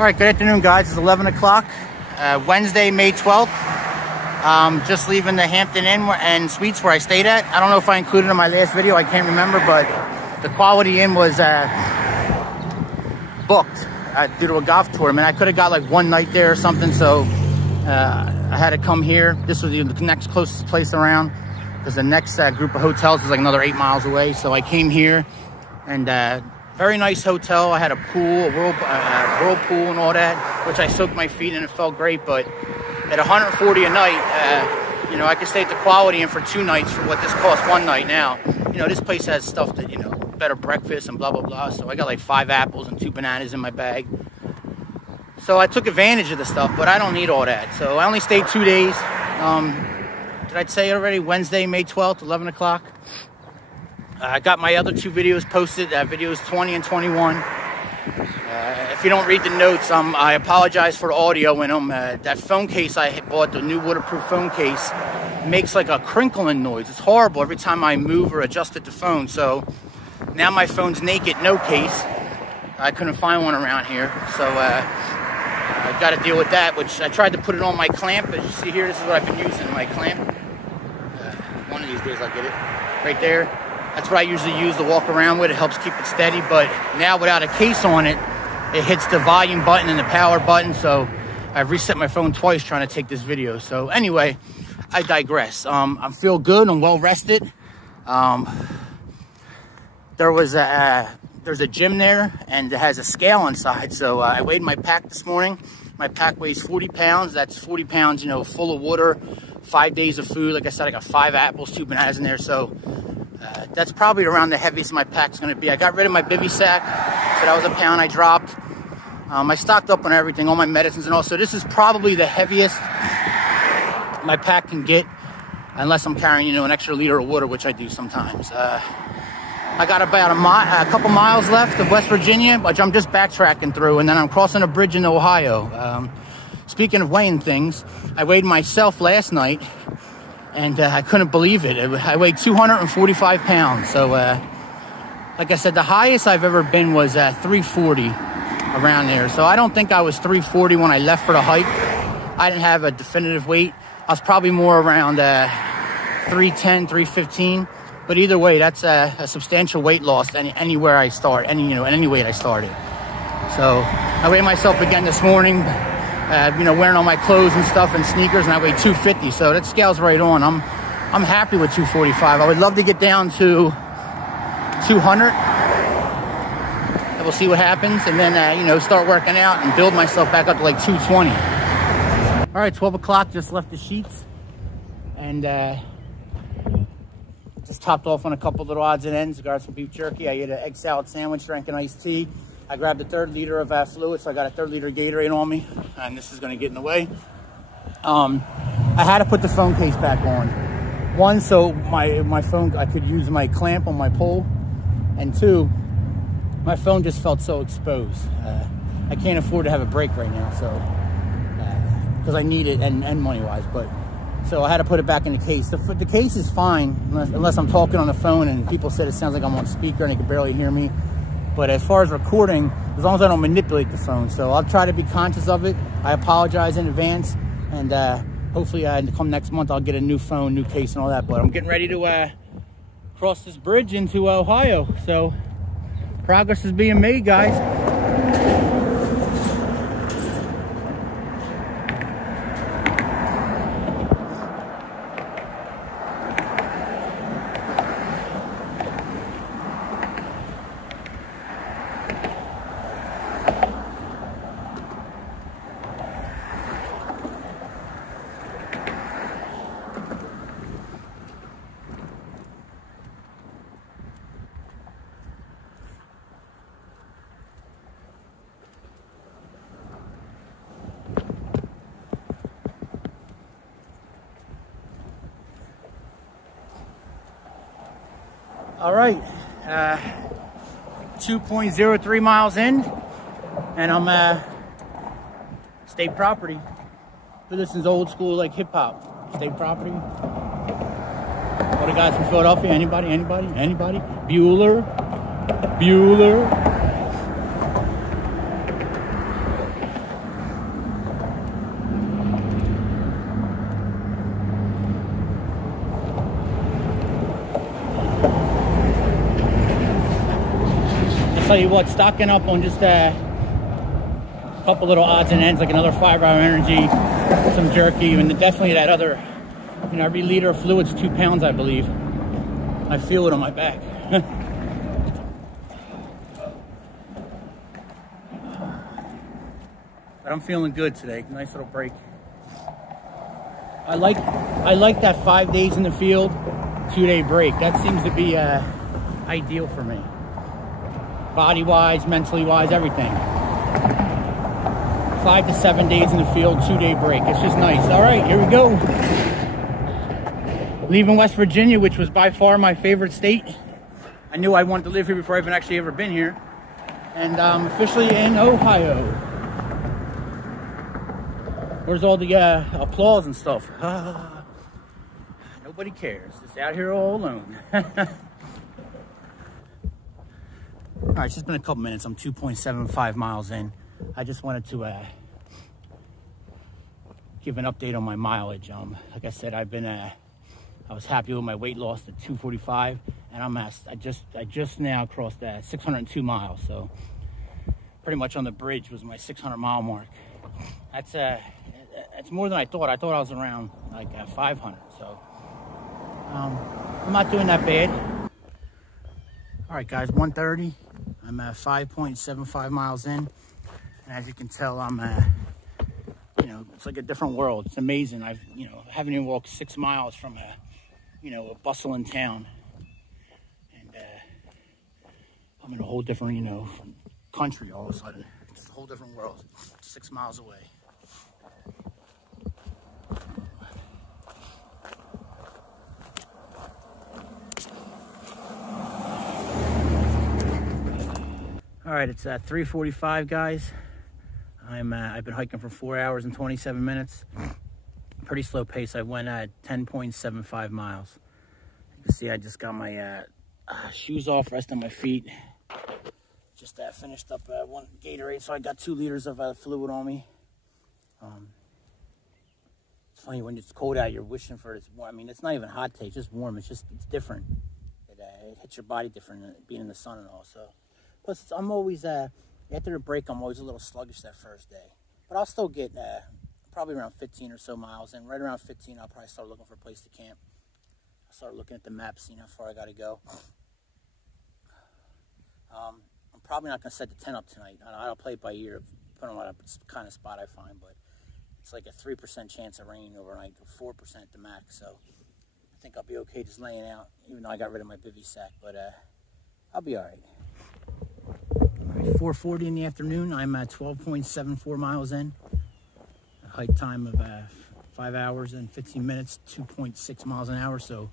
All right, good afternoon, guys. It's 11 o'clock, Wednesday, May 12th. Just leaving the Hampton Inn and Suites where I stayed at. I don't know if I included it in my last video. I can't remember, but the Quality Inn was booked due to a golf tournament. I could have got like one night there or something, so I had to come here. This was the next closest place around because the next group of hotels is like another 8 miles away. So I came here, and very nice hotel. I had a pool, a whirlpool and all that, which I soaked my feet in and it felt great. But at $140 a night, you know, I could stay at the Quality Inn for 2 nights for what this costs 1 night now. You know, this place has stuff that, you know, better breakfast and blah, blah, blah. So I got like 5 apples and 2 bananas in my bag. So I took advantage of the stuff, but I don't need all that. So I only stayed 2 days. Did I say it already? Wednesday, May 12th, 11 o'clock. I got my other 2 videos posted, videos 20 and 21. If you don't read the notes, I apologize for the audio in them. That phone case I bought, the new waterproof phone case, makes like a crinkling noise. It's horrible every time I move or adjust the phone. So now my phone's naked, no case. I couldn't find one around here. So I got to deal with that, which I tried to put it on my clamp. As you see here, this is what I've been using, my clamp. One of these days I'll get it right there. That's what I usually use to walk around with. It helps keep it steady, but now without a case on it, it hits the volume button and the power button. So I've reset my phone twice trying to take this video. So anyway, I digress. I feel good. I'm well rested. There's a gym there, and it has a scale inside. So I weighed my pack this morning. My pack weighs 40 pounds. That's 40 pounds, you know, full of water, 5 days of food. Like I said, I got 5 apples, 2 bananas in there. So that's probably around the heaviest my pack's going to be. I got rid of my bivy sack, so that was a pound I dropped. I stocked up on everything, all my medicines and all. So this is probably the heaviest my pack can get, unless I'm carrying, you know, an extra liter of water, which I do sometimes. I got about a couple miles left of West Virginia, which I'm just backtracking through, and then I'm crossing a bridge into Ohio. Speaking of weighing things, I weighed myself last night, and I couldn't believe it. I weighed 245 pounds. So, like I said, the highest I've ever been was 340, around there. So I don't think I was 340 when I left for the hike. I didn't have a definitive weight. I was probably more around 310, 315. But either way, that's a substantial weight loss anywhere I start, any weight I started. So I weighed myself again this morning, you know, wearing all my clothes and stuff and sneakers, and I weighed 250. So that scale's right on. I'm happy with 245. I would love to get down to 200. And we'll see what happens, and then you know, start working out and build myself back up to like 220. All right, 12 o'clock. Just left the sheets, and just topped off on a couple little odds and ends. Got some beef jerky. I ate an egg salad sandwich, drank an iced tea. I grabbed a 1/3 liter of fluid, so I got a 1/3 liter Gatorade on me, and this is going to get in the way. I had to put the phone case back on. 1, so my phone, I could use my clamp on my pole, and 2, my phone just felt so exposed. I can't afford to have a break right now, so because I need it and money-wise, but. So I had to put it back in the case. The case is fine, unless I'm talking on the phone and people said it sounds like I'm on speaker and they can barely hear me. But as far as recording, as long as I don't manipulate the phone. So I'll try to be conscious of it. I apologize in advance. And hopefully come next month, I'll get a new phone, new case and all that. But I'm getting ready to cross this bridge into Ohio. So progress is being made, guys. All right, 2.03 miles in, and I'm state property. But this is old school, like hip hop. State property. All the guys from Philadelphia. Anybody? Bueller. tell you what, stocking up on just a couple little odds and ends, like another 5 Hour Energy, some jerky, and definitely that other, you know, every liter of fluid's 2 pounds, I believe. I feel it on my back. But I'm feeling good today. Nice little break. I like that 5 days in the field, 2-day break. That seems to be ideal for me. Body-wise, mentally-wise, everything. 5 to 7 days in the field, 2-day break. It's just nice. All right, here we go. Leaving West Virginia, which was by far my favorite state. I knew I wanted to live here before I've actually ever been here. And I'm officially in Ohio. Where's all the applause and stuff? Nobody cares. It's out here all alone. All right, it's just been a couple minutes. I'm 2.75 miles in. I just wanted to give an update on my mileage. Like I said, I was happy with my weight loss at 245, and I just now crossed 602 miles. So pretty much on the bridge was my 600 mile mark. That's more than I thought. I thought I was around like 500. So I'm not doing that bad. All right, guys, 1:30. I'm at 5.75 miles in, and as you can tell, I'm you know, it's like a different world. It's amazing. I haven't even walked 6 miles from a bustling town, and I'm in a whole different country all of a sudden. It's a whole different world. 6 miles away. All right, it's 3:45, guys. I've been hiking for 4 hours and 27 minutes. Pretty slow pace. I went at 10.75 miles. You can see I just got my shoes off, rest on my feet. Just finished up one Gatorade, so I got 2 liters of fluid on me. It's funny, when it's cold out, you're wishing for it. I mean, it's not even hot today, it's just warm. It's different. It hits your body different than being in the sun and all. So, plus, I'm always after the break, I'm always a little sluggish that first day. But I'll still get probably around 15 or so miles, and right around 15, I'll probably start looking for a place to camp. I'll start looking at the map, seeing how far I got to go. I'm probably not going to set the tent up tonight. I'll play it by ear, depending on what kind of spot I find, but it's like a 3% chance of rain overnight, or 4% at the max, so I think I'll be okay just laying out, even though I got rid of my bivy sack, but I'll be all right. 4:40 in the afternoon. I'm at 12.74 miles in. A hike time of 5 hours and 15 minutes, 2.6 miles an hour, so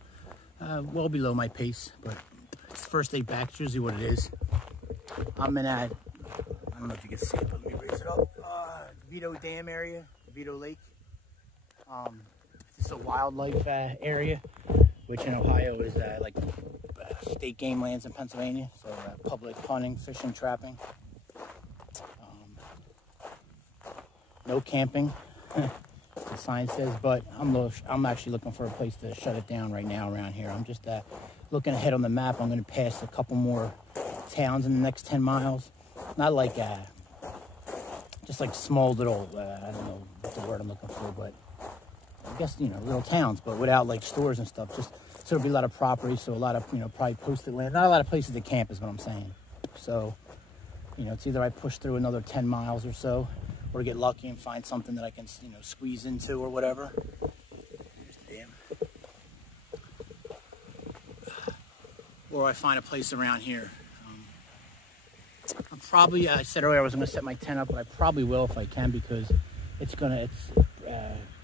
well below my pace, but it's the first day back. It's usually what it is. I'm in I don't know if you can see it, but let me raise it up. Vito Dam area, Vito Lake. It's a wildlife area, which in Ohio is like state game lands in Pennsylvania, so public hunting, fishing, trapping. No camping, the sign says, but I'm actually looking for a place to shut it down right now around here. I'm just looking ahead on the map. I'm going to pass a couple more towns in the next 10 miles. Not like just like small little I don't know what the word I'm looking for, but I guess little towns, but without like stores and stuff. Just so there'll be a lot of property, so a lot of probably posted land. Not a lot of places to camp is what I'm saying. So it's either I push through another 10 miles or so, or get lucky and find something that I can squeeze into or whatever. Here's the dam. Or I find a place around here. I'm probably, I said earlier I was going to set my tent up, but I probably will if I can, because it's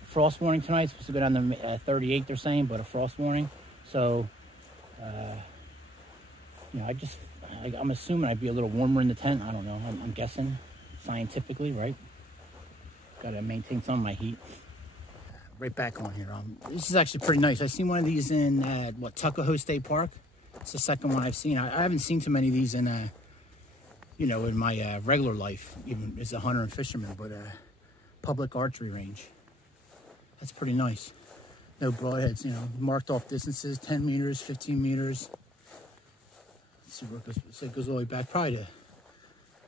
frost warning tonight. It's supposed to go down to 38, they're saying, but a frost warning. So, I'm assuming I'd be a little warmer in the tent. I don't know. I'm guessing scientifically, right? Got to maintain some of my heat. Right back on here. This is actually pretty nice. I seen one of these in Tuckahoe State Park. It's the second one I've seen. I haven't seen too many of these in in my regular life, even as a hunter and fisherman, but public archery range. That's pretty nice. No broadheads, marked off distances, 10 meters, 15 meters. Let's see where it goes. So it goes all the way back, probably to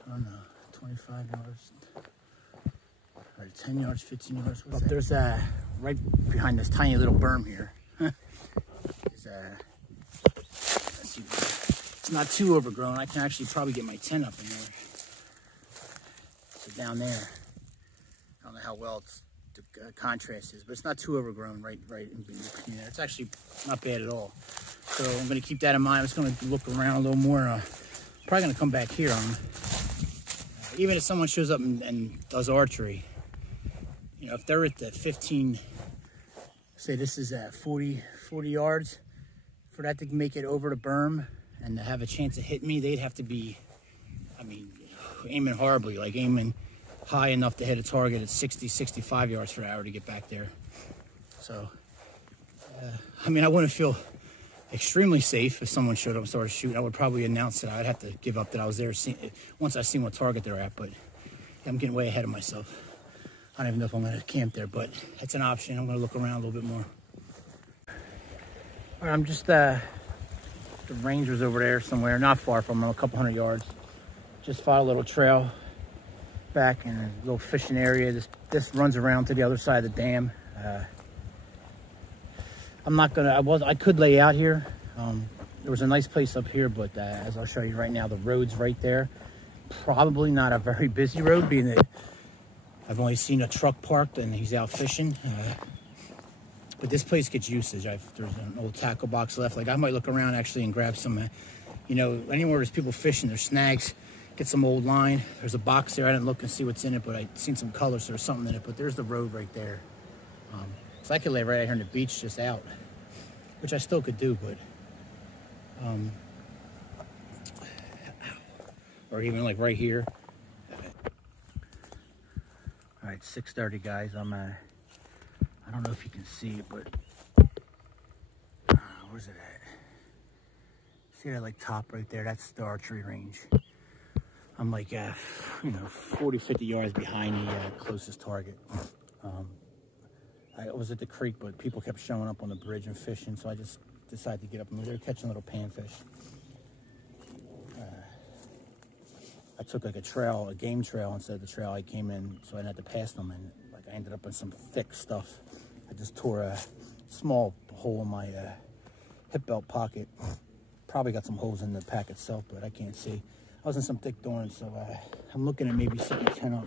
I don't know, 25 yards, or 10 yards, 15 yards. But there's right behind this tiny little berm here. Is let's see, it's not too overgrown. I can actually probably get my tent up in there. So down there, I don't know how well the contrast is, but it's not too overgrown right in between there. It's actually not bad at all. So I'm going to keep that in mind. I'm just going to look around a little more. Probably going to come back here on. Even if someone shows up and does archery, you know, if they're at the 15, say this is at 40 yards, for that to make it over the berm and to have a chance of hitting me, they'd have to be, I mean, aiming horribly, like aiming high enough to hit a target at 60, 65 yards per hour to get back there. So, I mean, I wouldn't feel extremely safe if someone showed up and started shooting. I would probably announce that I'd have to give up that I was there once I seen what target they're at, but I'm getting way ahead of myself. I don't even know if I'm going to camp there, but it's an option. I'm going to look around a little bit more. All right, I'm just, the ranger's over there somewhere, not far from them, a couple hundred yards. Just followed a little trail back in a little fishing area. This runs around to the other side of the dam. I'm not gonna, I could lay out here. There was a nice place up here, but as I'll show you right now, the road's right there. Probably not a very busy road, being that I've only seen a truck parked and he's out fishing. But this place gets usage. There's an old tackle box left. Like, I might look around actually and grab some, you know, anywhere there's people fishing, there's snags, get some old line. There's a box there. I didn't look and see what's in it, but I seen some colors, so there's something in it. But there's the road right there. So I could lay right out here on the beach just out, which I still could do, but, or even like right here. All right, 6:30, guys. I don't know if you can see it, but where's it at? See that like top right there? That's the archery range. I'm like, you know, 40, 50 yards behind the closest target. I was at the creek, but people kept showing up on the bridge and fishing, so I just decided to get up. And they were catching little panfish. I took like a game trail instead of the trail I came in, so I didn't have to pass them. And like I ended up in some thick stuff. I just tore a small hole in my hip belt pocket. Probably got some holes in the pack itself, but I can't see. I was in some thick thorns, so I'm looking at maybe setting the tent up.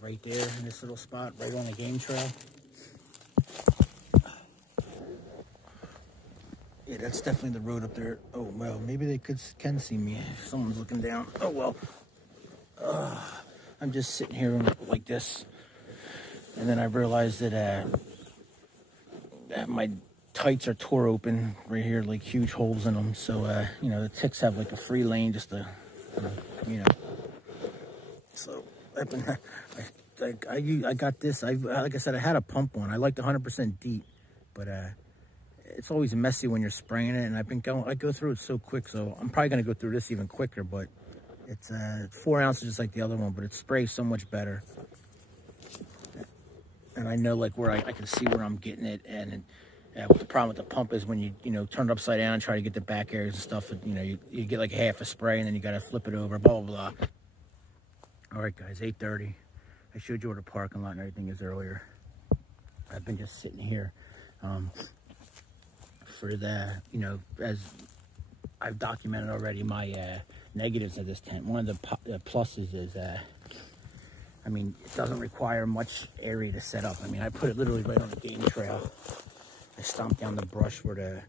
Right there in this little spot, right on the game trail. Yeah, that's definitely the road up there. Oh, well, maybe they can see me if someone's looking down. Oh, well. I'm just sitting here like this. And then I realized that my tights are tore open right here, like huge holes in them. So, you know, the ticks have like a free lane just to, you know. So, I got this. Like I said, I had a pump one. I like the 100% DEET, but it's always messy when you're spraying it. And I go through it so quick, so I'm probably gonna go through this even quicker. But it's 4 ounces just like the other one, but it sprays so much better. And I know like where I can see where I'm getting it. And what the problem with the pump is when you know turn it upside down and try to get the back areas and stuff. You know you get like half a spray and then you gotta flip it over. Blah blah blah. All right, guys, 8:30. I showed you where the parking lot and everything is earlier. I've been just sitting here for the, you know, as I've documented already my negatives of this tent. One of the pluses is, I mean, it doesn't require much area to set up. I mean, I put it literally right on the game trail. I stomped down the brush where the,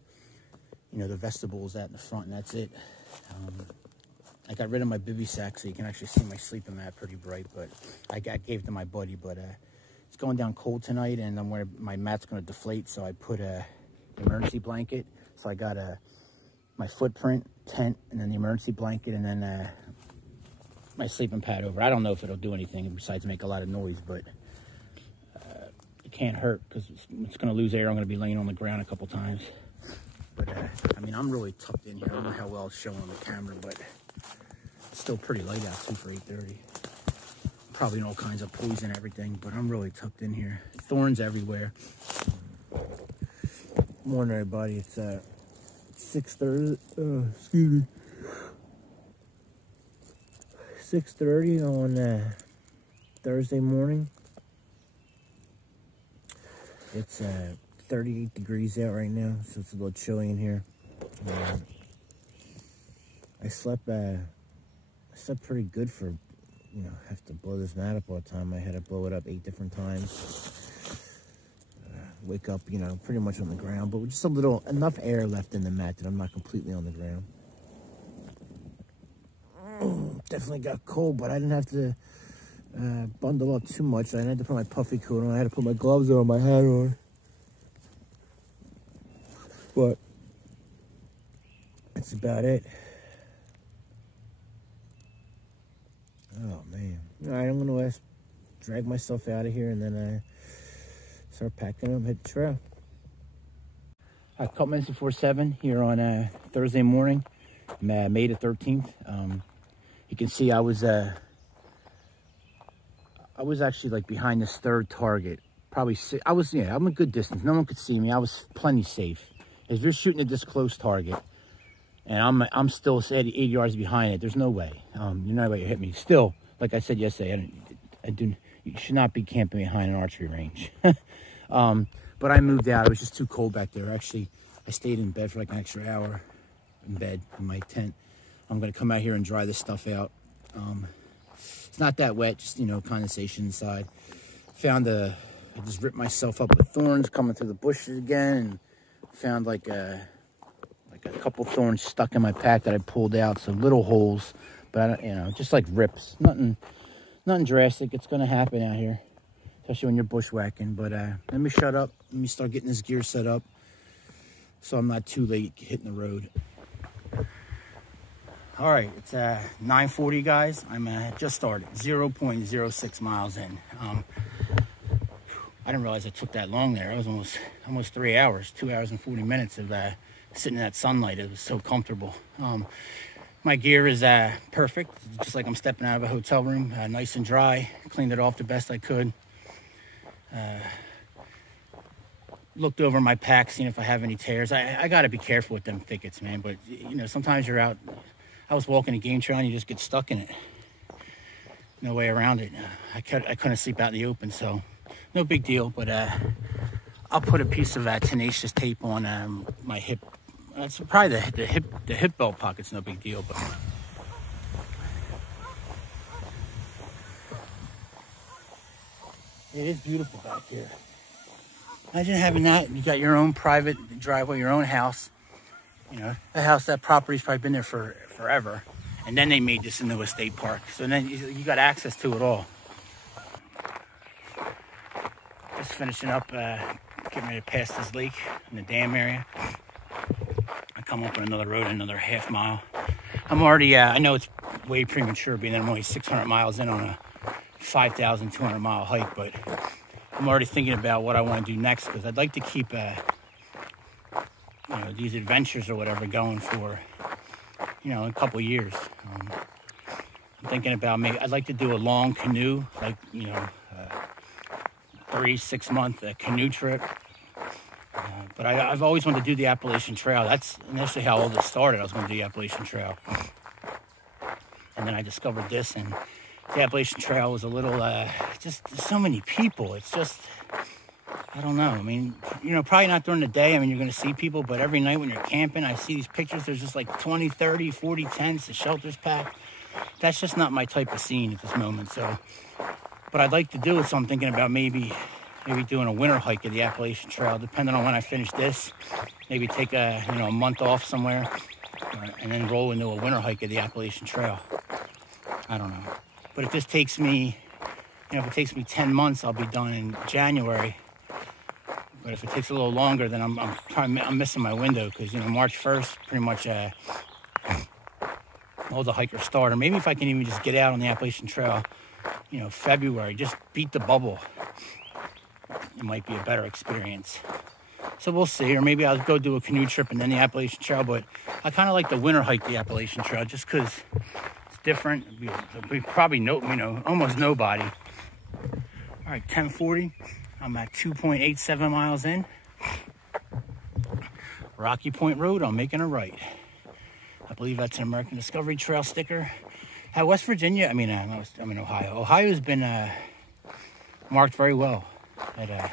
you know, the vestibule is at in the front, and that's it. I got rid of my bivy sack so you can actually see my sleeping mat pretty bright, but I gave it to my buddy. But it's going down cold tonight, and I'm where my mat's going to deflate, so I put a emergency blanket. So I got my footprint, tent, and then the emergency blanket, and then my sleeping pad over. I don't know if it'll do anything besides make a lot of noise, but it can't hurt because it's going to lose air. I'm going to be laying on the ground a couple times. But I mean, I'm really tucked in here. I don't know how well it's showing on the camera, but it's still pretty light out too for 8:30. Probably in all kinds of poison, everything, but I'm really tucked in here. Thorns everywhere. Morning, everybody. It's 6:30. Excuse me. 6:30 on Thursday morning. It's 38 degrees out right now, so it's a little chilly in here. I slept pretty good for, you know, have to blow this mat up all the time. I had to blow it up 8 different times. Wake up, you know, pretty much on the ground, but with just enough air left in the mat that I'm not completely on the ground. Definitely got cold, but I didn't have to bundle up too much. I didn't have to put my puffy coat on. I had to put my gloves on, my hat on. But that's about it. Oh, man. All right, I'm going to drag myself out of here and then start packing up, hit the trail. A couple minutes before 7 here on Thursday morning, May the 13th. You can see I was actually like behind this third target. Probably, I'm a good distance. No one could see me. I was plenty safe. If you're shooting at this close target, and I'm still 80 yards behind it, there's no way. You're not going to hit me. Still, like I said yesterday, you should not be camping behind an archery range. But I moved out. It was just too cold back there. Actually, I stayed in bed for like an extra hour in bed in my tent. I'm going to come out here and dry this stuff out. It's not that wet, just, you know, condensation inside. I just ripped myself up with thorns coming through the bushes again, and found like a couple thorns stuck in my pack that I pulled out, so little holes, but you know, just like rips. Nothing drastic. It's going to happen out here, especially when you're bushwhacking. But let me shut up. Let me start getting this gear set up so I'm not too late hitting the road. All right, it's 9:40, guys. I'm just started, 0.06 miles in. I didn't realize it took that long there. I was almost 3 hours, 2 hours and 40 minutes of sitting in that sunlight. It was so comfortable. My gear is perfect, just like I'm stepping out of a hotel room, nice and dry. Cleaned it off the best I could. Looked over my pack, seeing if I have any tears. I got to be careful with them thickets, man. But, you know, sometimes you're out. I was walking a game trail and you just get stuck in it. No way around it. I couldn't sleep out in the open, so no big deal. But I'll put a piece of tenacious tape on my hip. That's probably the hip belt pocket's no big deal, but it is beautiful back here. Imagine having that. You got your own private driveway, your own house. You know, that property's probably been there for forever. And then they made this into a state park. So then you got access to it all. Just finishing up, getting ready to pass this lake in the dam area. I come up on another road, another half mile. I'm already, I know it's way premature being that I'm only 600 miles in on a 5,200 mile hike, but I'm already thinking about what I want to do next, because I'd like to keep you know, these adventures or whatever going for, you know, a couple years. I'm thinking about maybe I'd like to do a long canoe, like, you know, 3-6 month canoe trip. But I've always wanted to do the Appalachian Trail. That's initially how all this started. I was going to do the Appalachian Trail. And then I discovered this, and the Appalachian Trail was a little, just so many people. It's just, I don't know. I mean, you know, probably not during the day. I mean, you're going to see people, but every night when you're camping, I see these pictures. There's just like 20, 30, 40 tents, the shelters packed. That's just not my type of scene at this moment. So, but I'd like to do it. So I'm thinking about maybe doing a winter hike of the Appalachian Trail, depending on when I finish this. Maybe take a month off somewhere, and then roll into a winter hike of the Appalachian Trail. I don't know. But if this takes me, if it takes me 10 months, I'll be done in January. But if it takes a little longer, then I'm missing my window, because, you know, March 1st, pretty much all the hikers start. Or maybe if I can even just get out on the Appalachian Trail, you know, February, just beat the bubble. It might be a better experience. So we'll see. Or maybe I'll go do a canoe trip and then the Appalachian Trail. But I kind of like the winter hike the Appalachian Trail, just because it's different. We probably know, you know, almost nobody. All right, 10:40. I'm at 2.87 miles in. Rocky Point Road, I'm making a right. I believe that's an American Discovery Trail sticker. West Virginia, I mean, no, I'm in Ohio. Ohio's been marked very well. At,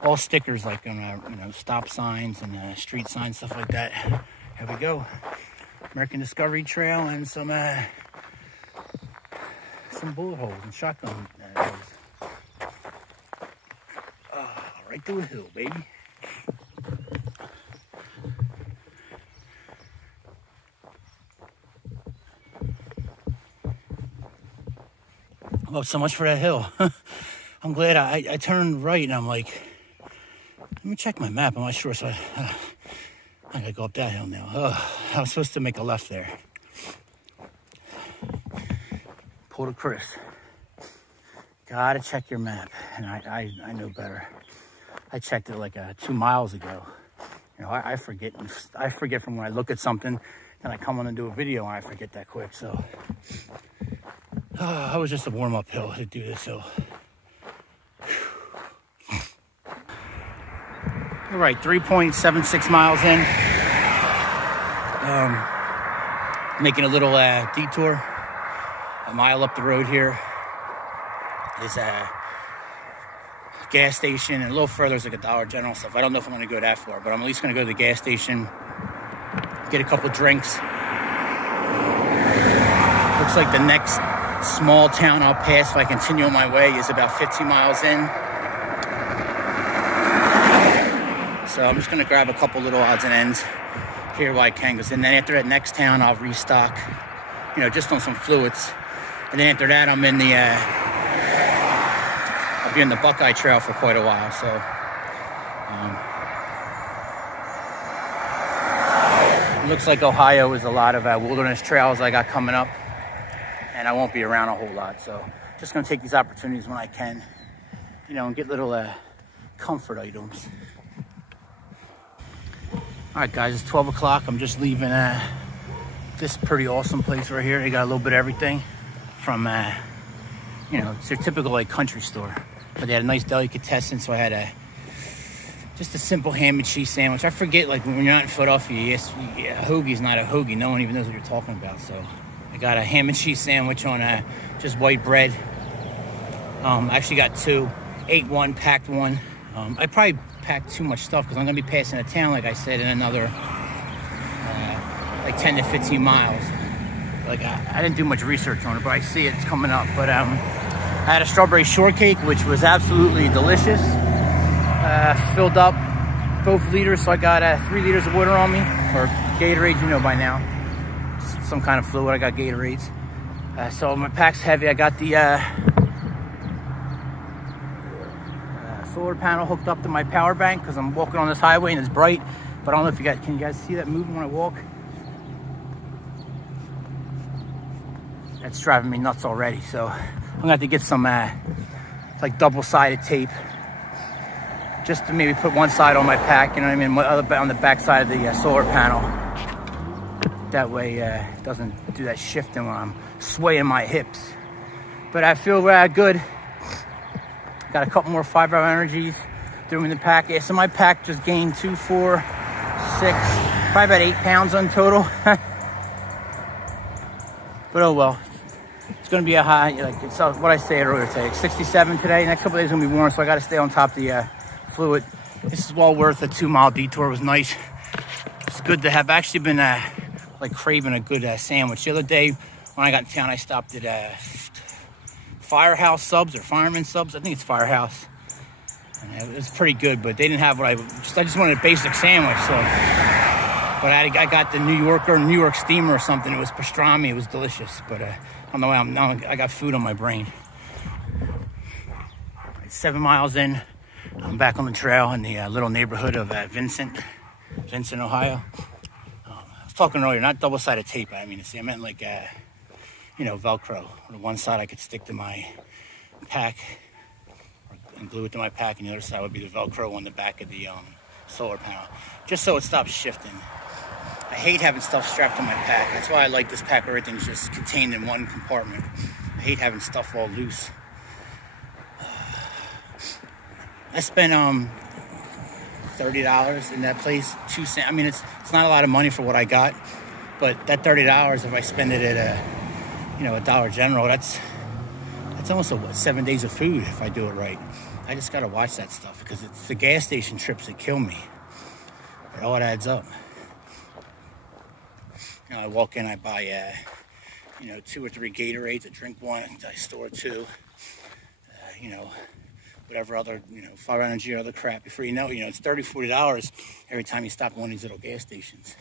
all stickers like on, you know, stop signs and street signs, stuff like that. Here we go. American Discovery Trail and some bullet holes and shotgun. Right through a hill, baby. Oh, so much for that hill. I'm glad I turned right and I'm like, let me check my map. I'm not sure, so I gotta go up that hill now. I was supposed to make a left there. Pull to Chris. Gotta check your map, and I know better. I checked it like 2 miles ago. You know, I forget from when I look at something, and I come on and do a video, and I forget that quick. So I was just a warm-up hill to do this hill. All right, 3.76 miles in. Making a little detour. A mile up the road here is a gas station, and a little further is like a Dollar General stuff. I don't know if I'm going to go that far, but I'm at least going to go to the gas station, get a couple drinks. Looks like the next small town I'll pass if I continue on my way is about 15 miles in. So I'm just going to grab a couple little odds and ends here while I can, because then after that next town I'll restock, you know, just on some fluids. And then after that I'm in the I'll be in the Buckeye Trail for quite a while. So it looks like Ohio is a lot of wilderness trails I got coming up, and I won't be around a whole lot. So just going to take these opportunities when I can, you know, and get little comfort items. All right, guys, it's 12 o'clock. I'm just leaving this pretty awesome place right here. They got a little bit of everything from, you know, it's their typical like country store. But they had a nice delicatessen, so I had just a simple ham and cheese sandwich. I forget, like, when you're not in Philadelphia, yes, a hoagie's not a hoagie. No one even knows what you're talking about. So I got a ham and cheese sandwich on just white bread. I actually got 2, ate 1, packed 1. I probably packed too much stuff because I'm going to be passing a town, like I said, in another like 10 to 15 miles. Like I didn't do much research on it, but I see it's coming up. But I had a strawberry shortcake, which was absolutely delicious. Filled up both liters, so I got 3 liters of water on me, or Gatorade, you know by now. Just some kind of fluid. I got Gatorades. So my pack's heavy. I got the solar panel hooked up to my power bank because I'm walking on this highway and it's bright. But I don't know if you guys, can you guys see that moving when I walk? That's driving me nuts already. So I'm gonna have to get some like double-sided tape just to maybe put one side on my pack, you know what I mean, other on the back side of the solar panel. That way it doesn't do that shifting when I'm swaying my hips. But I feel good. Got a couple more 5-hour energies threw in the pack. Yeah, so my pack just gained 2, 4, 6, probably about 8 pounds on total. But oh well. It's gonna be a high, like it's what I said earlier today. It's 67 today. Next couple days gonna be warm, so I gotta stay on top of the fluid. This is well worth a 2-mile detour. It was nice. It's good to have. I've actually been like craving a good sandwich. The other day when I got in town, I stopped at Firehouse Subs or Fireman Subs. I think it's Firehouse. And it was pretty good, but they didn't have what I just wanted a basic sandwich. So, but I got the New York steamer or something. It was pastrami. It was delicious. But on the way, I got food on my brain. It's 7 miles in. I'm back on the trail in the little neighborhood of Vincent, Ohio. I was talking earlier, not double-sided tape. I meant like you know, Velcro. On one side I could stick to my pack and glue it to my pack, and the other side would be the Velcro on the back of the solar panel, just so it stops shifting. I hate having stuff strapped to my pack. That's why I like this pack where everything's just contained in one compartment. I hate having stuff all loose. I spent $30 in that place. 2 cents. I mean, it's not a lot of money for what I got, but that $30, if I spend it at you know, a Dollar General, that's almost 7 days of food if I do it right. I just gotta watch that stuff because it's the gas station trips that kill me. It all adds up. You know, I walk in, I buy, you know, 2 or 3 Gatorades. I drink 1, I store 2. You know, whatever other, you know, Fire Energy or other crap. Before you know, it's $30, $40 every time you stop at one of these little gas stations.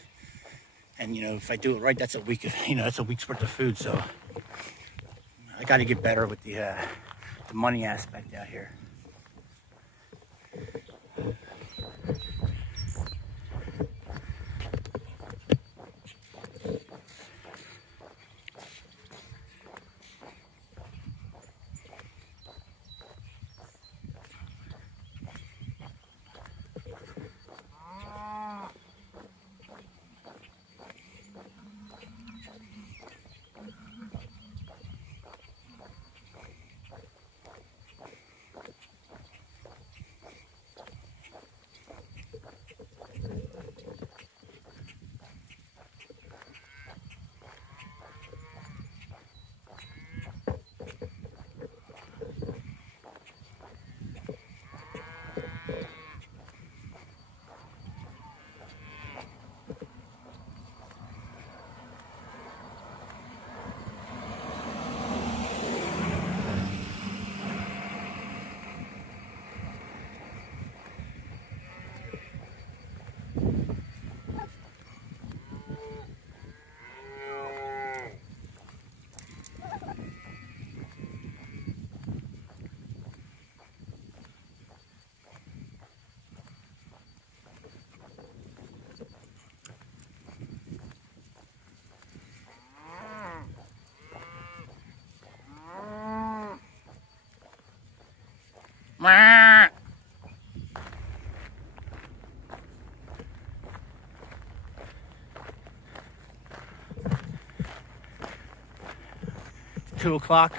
And, you know, if I do it right, that's a week of, you know, that's a week's worth of food. So I got to get better with the money aspect out here. Mwah. 2 o'clock.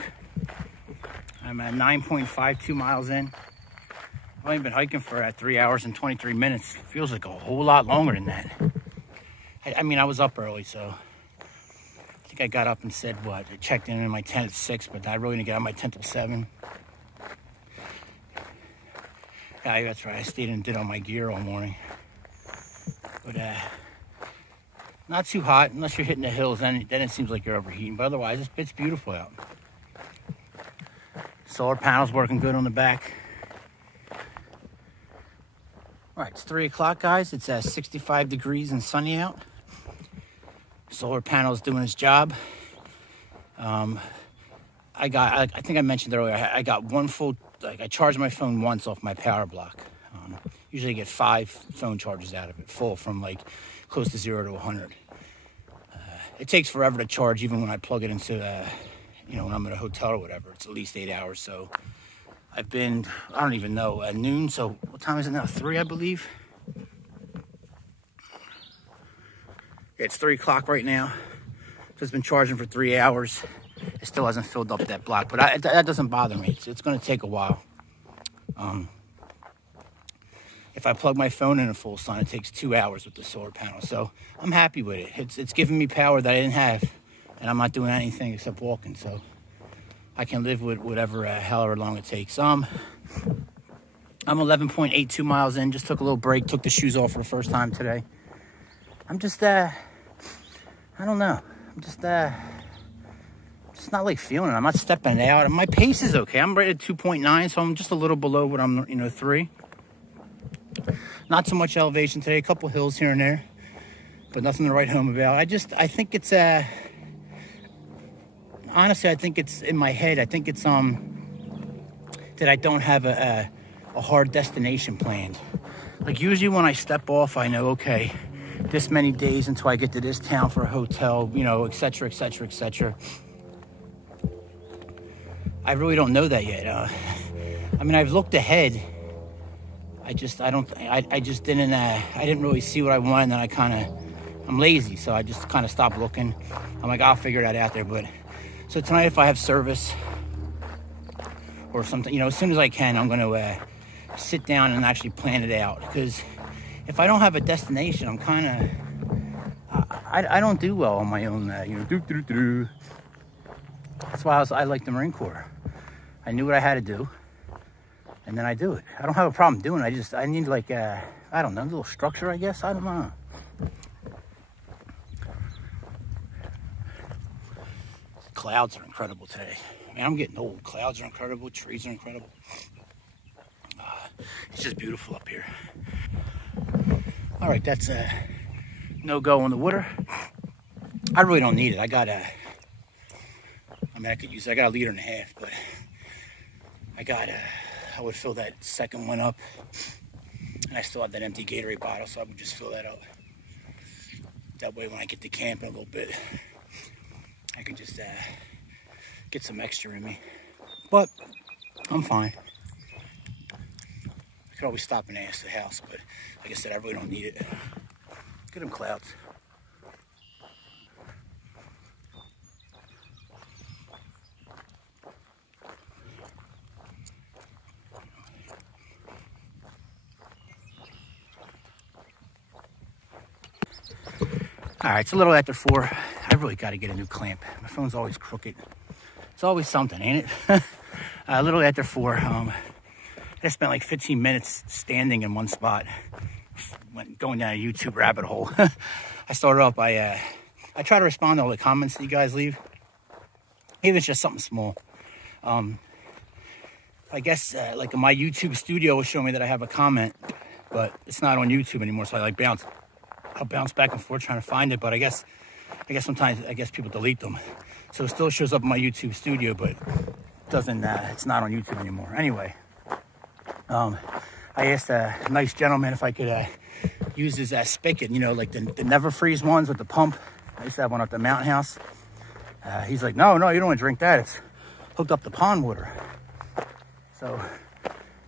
I'm at 9.52 miles in. I've only been hiking for 3 hours and 23 minutes. Feels like a whole lot longer than that. I mean, I was up early, so I think I got up and said what? I checked in my tent at 6, but I really didn't get out of my tent till 7. Yeah, that's right. I stayed and did all my gear all morning. But not too hot unless you're hitting the hills. Then it seems like you're overheating. But otherwise, it's beautiful out. Solar panels working good on the back. All right, it's 3 o'clock, guys. It's 65 degrees and sunny out. Solar panel's doing its job. I think I mentioned earlier, I got one full, like I charged my phone once off my power block. Usually I get 5 phone charges out of it, full from like close to 0 to 100. It takes forever to charge, even when I plug it into, you know, when I'm at a hotel or whatever. It's at least 8 hours. So I've been, I don't even know, at noon. So what time is it now? 3, I believe. It's 3 o'clock right now. So it's been charging for 3 hours. It still hasn't filled up that block, but that doesn't bother me. It's going to take a while. If I plug my phone in a full sun, it takes 2 hours with the solar panel. So I'm happy with it. It's giving me power that I didn't have, and I'm not doing anything except walking. So I can live with whatever however long it takes. I'm 11.82 miles in. Just took a little break. Took the shoes off for the first time today. I'm just I don't know. I'm just not like feeling it. I'm not stepping it out. My pace is okay. I'm right at 2.9, so I'm just a little below what I'm, 3. Not so much elevation today. A couple hills here and there, but nothing to write home about. I think it's honestly, I think it's in my head. I think it's that I don't have a hard destination planned. Like usually when I step off, I know, okay, this many days until I get to this town for a hotel, et cetera, et cetera, et cetera. I really don't know that yet. I mean, I've looked ahead. I didn't really see what I wanted, and I'm lazy, so I just kind of stopped looking. I'm like, I'll figure that out there. But so tonight, if I have service or something, as soon as I can, I'm going to sit down and actually plan it out. Because if I don't have a destination, I'm kind of, I don't do well on my own. That's why I like the Marine Corps. I knew what I had to do, and then I do it. I don't have a problem doing it. I need like, I don't know, a little structure, I guess. I don't know. Clouds are incredible today. Man, I'm getting old. Clouds are incredible. Trees are incredible. It's just beautiful up here. All right, that's a no-go on the water. I really don't need it. I got a liter and a half, but I would fill that second one up, and I still have that empty Gatorade bottle, so I would just fill that up. That way when I get to camp in a little bit, I can just get some extra in me. But I'm fine. I could always stop and ask the house, but like I said, I really don't need it. Look at them clouds. All right, it's a little after 4. I really got to get a new clamp. My phone's always crooked. It's always something, ain't it? A little after 4. I spent like 15 minutes standing in one spot, going down a YouTube rabbit hole. I started off by, I try to respond to all the comments that you guys leave. Even if it's just something small. I guess like my YouTube studio will show me that I have a comment, but it's not on YouTube anymore, so I'll bounce back and forth trying to find it, but I guess sometimes people delete them. So it still shows up in my YouTube studio, but doesn't it's not on YouTube anymore. Anyway, I asked a nice gentleman if I could use his spigot, you know, like the never freeze ones with the pump. I used to have one at the mountain house. He's like, no, you don't want to drink that. It's hooked up to pond water. So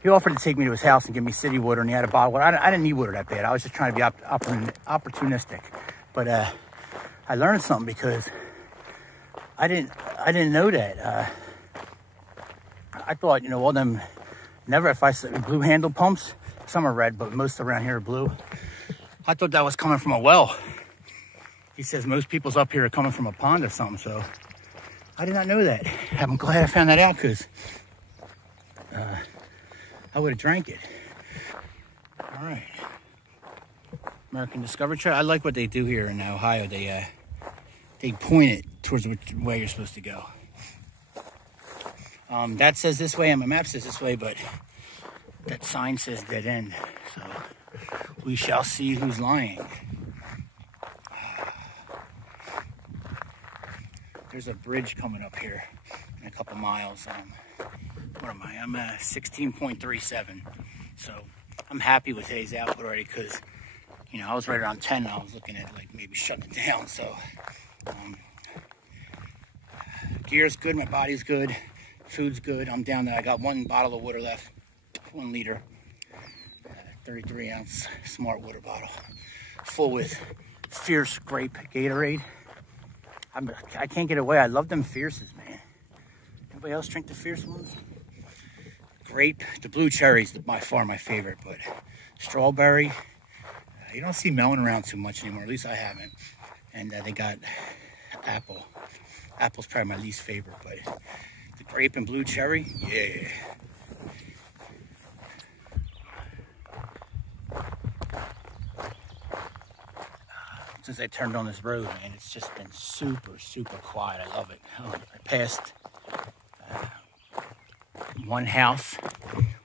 he offered to take me to his house and give me city water, and he had a bottle of water. I didn't need water that bad. I was just trying to be opportunistic. But I learned something because I didn't know that. I thought, you know, all them blue handle pumps, some are red, but most around here are blue. I thought that was coming from a well. He says most people's up here are coming from a pond or something, so I did not know that. I'm glad I found that out, because I would have drank it. All right. American Discovery Trail. I like what they do here in Ohio. They point it towards the way you're supposed to go. That says this way, and my map says this way, but that sign says dead end. So we shall see who's lying. There's a bridge coming up here in a couple miles. What am I? I'm 16.37. So I'm happy with today's output already, because, you know, I was right around 10 and I was looking at like maybe shutting it down. So gear's good, my body's good, food's good. I'm down there. I got one bottle of water left, 1 liter, 33 ounce smart water bottle, full with Fierce grape Gatorade. I can't get away. I love them Fierces, man. Anybody else drink the Fierce ones? Grape, the blue cherry's by far my favorite, but strawberry, you don't see melon around too much anymore. At least I haven't. And they got apple. Apple's probably my least favorite, but the grape and blue cherry, yeah. Since I turned on this road, man, it's just been super, super quiet. I love it. I passed one house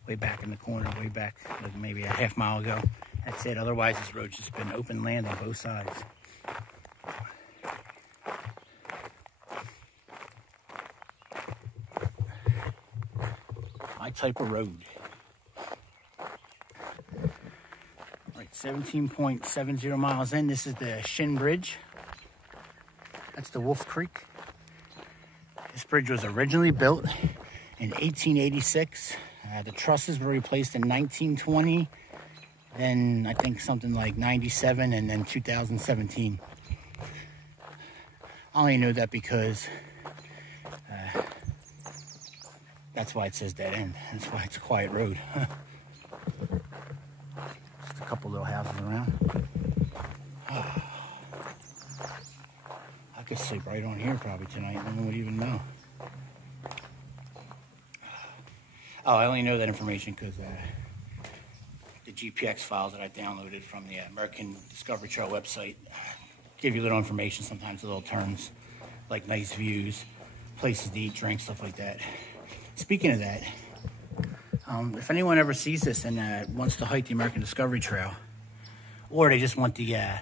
way back in the corner, way back like maybe a half mile ago. That's it. Otherwise, this road's just been open land on both sides. My type of road. 17.70 miles in. This is the Shin Bridge. That's the Wolf Creek. This bridge was originally built in 1886. The trusses were replaced in 1920. Then I think something like 97, and then 2017. I only know that because that's why it says dead end. That's why it's a quiet road. Just a couple little houses around. I could sleep right on here probably tonight. No one would even know. Oh, I only know that information because the GPX files that I downloaded from the American Discovery Trail website give you little information, sometimes little turns, like nice views, places to eat, drink, stuff like that. Speaking of that, if anyone ever sees this and wants to hike the American Discovery Trail, or they just want the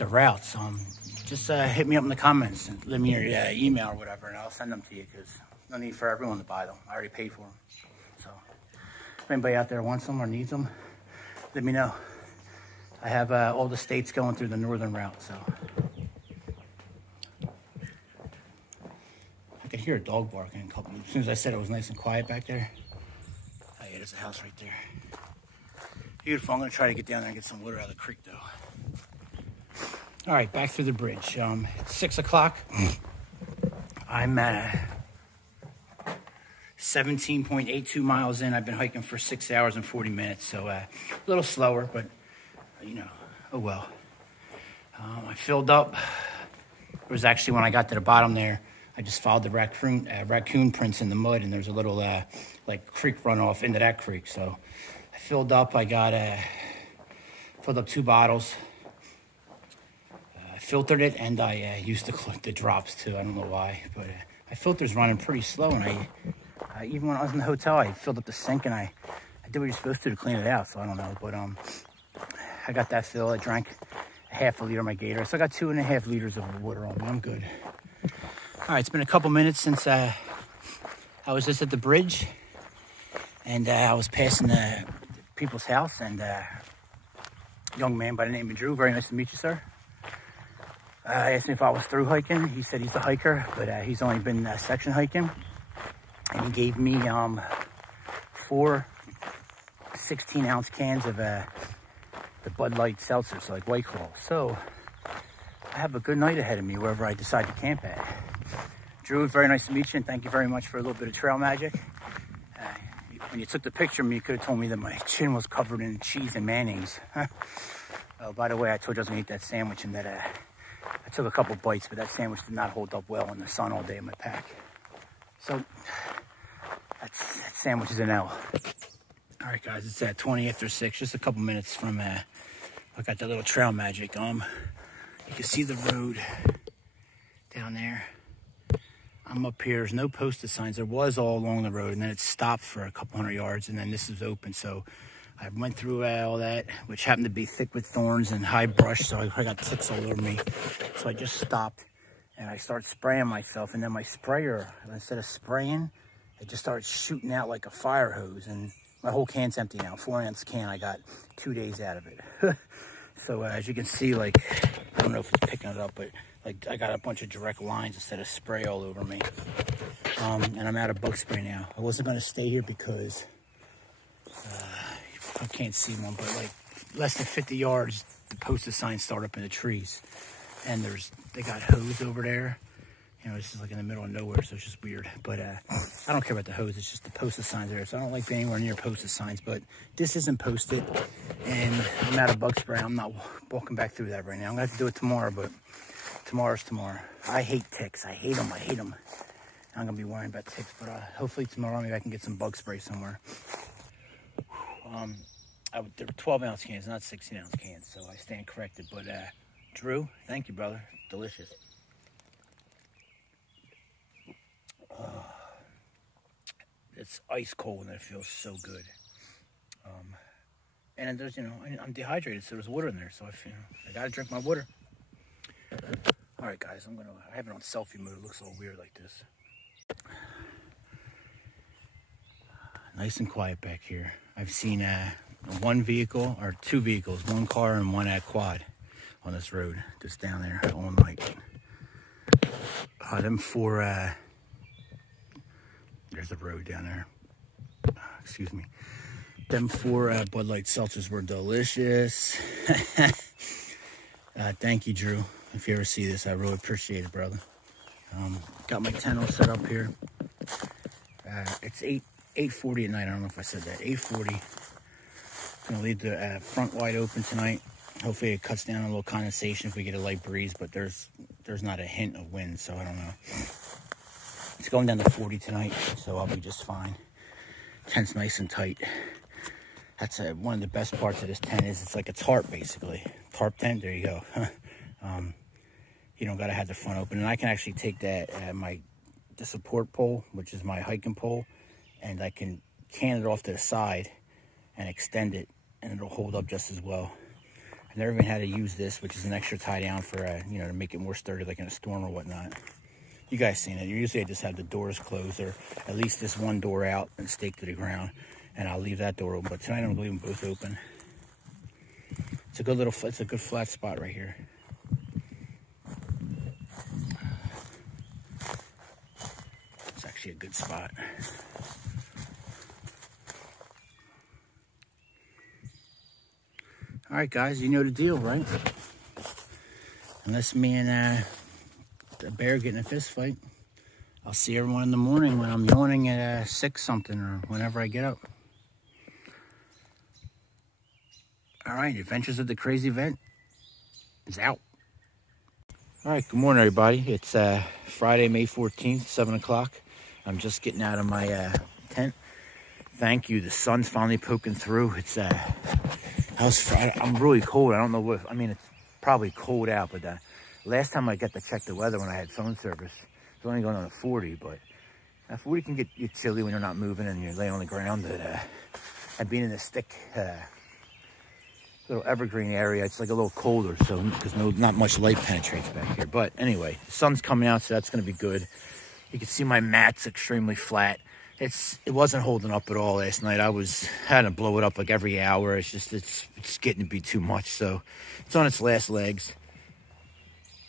routes, just hit me up in the comments and leave me your email or whatever, and I'll send them to you, because no need for everyone to buy them. I already paid for them. So if anybody out there wants them or needs them, let me know. I have all the states going through the northern route, so. I could hear a dog barking a couple. As soon as I said it was nice and quiet back there. Oh yeah, there's a house right there. Beautiful. I'm gonna try to get down there and get some water out of the creek though. All right, back through the bridge. It's 6 o'clock. I'm 17.82 miles in. I've been hiking for 6 hours and 40 minutes, so a little slower, but you know, oh well. I filled up. It was actually when I got to the bottom there, I just followed the raccoon prints in the mud, and there's a little like creek runoff into that creek. So I filled up. I got filled up 2 bottles. I filtered it, and I used the drops too. I don't know why, but my filter's running pretty slow, and I even when I was in the hotel, I filled up the sink, and I did what you're supposed to clean it out. So I don't know, but I got that filled. I drank a half a liter of my Gator, so I got 2.5 liters of water on me. I'm good. All right, it's been a couple minutes since I was just at the bridge, and I was passing people's house, and a young man by the name of Drew. Very nice to meet you, sir. Asked me if I was through hiking. He said he's a hiker, but he's only been section hiking, and he gave me 4 16-ounce cans of the Bud Light seltzer, so like White Claw. So I have a good night ahead of me wherever I decide to camp at. Drew, very nice to meet you, and thank you very much for a little bit of trail magic. When you took the picture of me, you could have told me that my chin was covered in cheese and mayonnaise. Oh, by the way, I told you I was going to eat that sandwich, and that I took a couple bites, but that sandwich did not hold up well in the sun all day in my pack. So that sandwich is an L. All right, guys, it's 20 after 6, just a couple minutes from I got that little trail magic. You can see the road down there. I'm up here. There's no posted signs. There was all along the road, and then it stopped for a couple 100 yards, and then this is open. So I went through all that, which happened to be thick with thorns and high brush, so I got ticks all over me. So I just stopped, and I started spraying myself, and then my sprayer, instead of spraying, it just started shooting out like a fire hose, and my whole can's empty now. 4-ounce can. I got 2 days out of it. So as you can see, like, I don't know if it's picking it up, but like I got a bunch of direct lines instead of spray all over me. And I'm out of bug spray now. I wasn't going to stay here because I can't see one, but like less than 50 yards, the posted signs start up in the trees. And they got hose over there. You know, this is like in the middle of nowhere, so it's just weird. But I don't care about the hose. It's just the posted signs there. So I don't like being anywhere near posted signs. But this isn't posted, and I'm out of bug spray. I'm not walking back through that right now. I'm going to have to do it tomorrow, but tomorrow's tomorrow. I hate ticks. I hate them. I hate them. I'm going to be worrying about ticks. But hopefully tomorrow maybe I can get some bug spray somewhere. There were 12-ounce cans, not 16-ounce cans. So I stand corrected. But Drew, thank you, brother. Delicious. It's ice cold, and it feels so good. And there's, you know, I'm dehydrated, so there's water in there. So I gotta drink my water. All right, guys, I have it on selfie mode. It looks a little weird like this. Nice and quiet back here. I've seen one vehicle, or 2 vehicles, 1 car and 1 quad on this road, just down there on like them 4. There's the road down there. Excuse me. Them 4 Bud Light seltzers were delicious. Thank you, Drew. If you ever see this, I really appreciate it, brother. Got my tent all set up here. It's 8:40 at night. I don't know if I said that. 8:40. Gonna leave the front wide open tonight. Hopefully it cuts down a little condensation if we get a light breeze, but there's not a hint of wind, so I don't know. It's going down to 40 tonight, so I'll be just fine. Tent's nice and tight. That's one of the best parts of this tent is it's like a tarp, basically. Tarp tent, there you go. You don't gotta have the front open. And I can actually take that, the support pole, which is my hiking pole, and I can can it off to the side and extend it, and it'll hold up just as well. I've never even had to use this, which is an extra tie down for, you know, to make it more sturdy, like in a storm or whatnot. You guys seen it. Usually I just have the doors closed, or at least this one door out and staked to the ground, and I'll leave that door open. But tonight I'm gonna leave them both open. It's a good little, it's a good flat spot right here. It's actually a good spot. All right, guys, you know the deal, right? Unless me and the bear get in a fist fight, I'll see everyone in the morning when I'm yawning at 6 something or whenever I get up. All right, Adventures of the Crazy Vent is out. All right, good morning, everybody. It's Friday, May 14th, 7 o'clock. I'm just getting out of my tent. Thank you. The sun's finally poking through. It's I'm really cold. I don't know what, I mean, it's probably cold out, but last time I got to check the weather when I had phone service, it's only going on a 40, but 40 can get you chilly when you're not moving and you're laying on the ground. And being in this thick little evergreen area, it's like a little colder, so because not much light penetrates back here. But anyway, the sun's coming out, so that's going to be good. You can see my mat's extremely flat. It wasn't holding up at all last night. I had to blow it up like every hour. It's just it's getting to be too much, so it's on its last legs.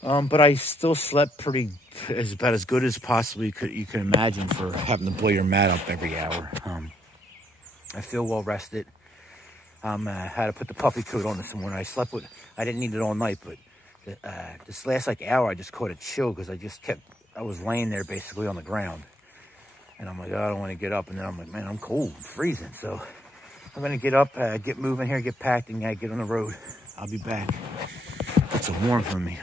But I still slept about as good as possibly you can imagine for having to blow your mat up every hour. I feel well rested. Had to put the puffy coat on this morning. I didn't need it all night, but this last like hour I just caught a chill because I was laying there basically on the ground. And I'm like, oh, I don't want to get up. And then I'm like, man, I'm cold, I'm freezing. So I'm going to get up, get moving here, get packed, and get on the road. I'll be back. It's a warm for me.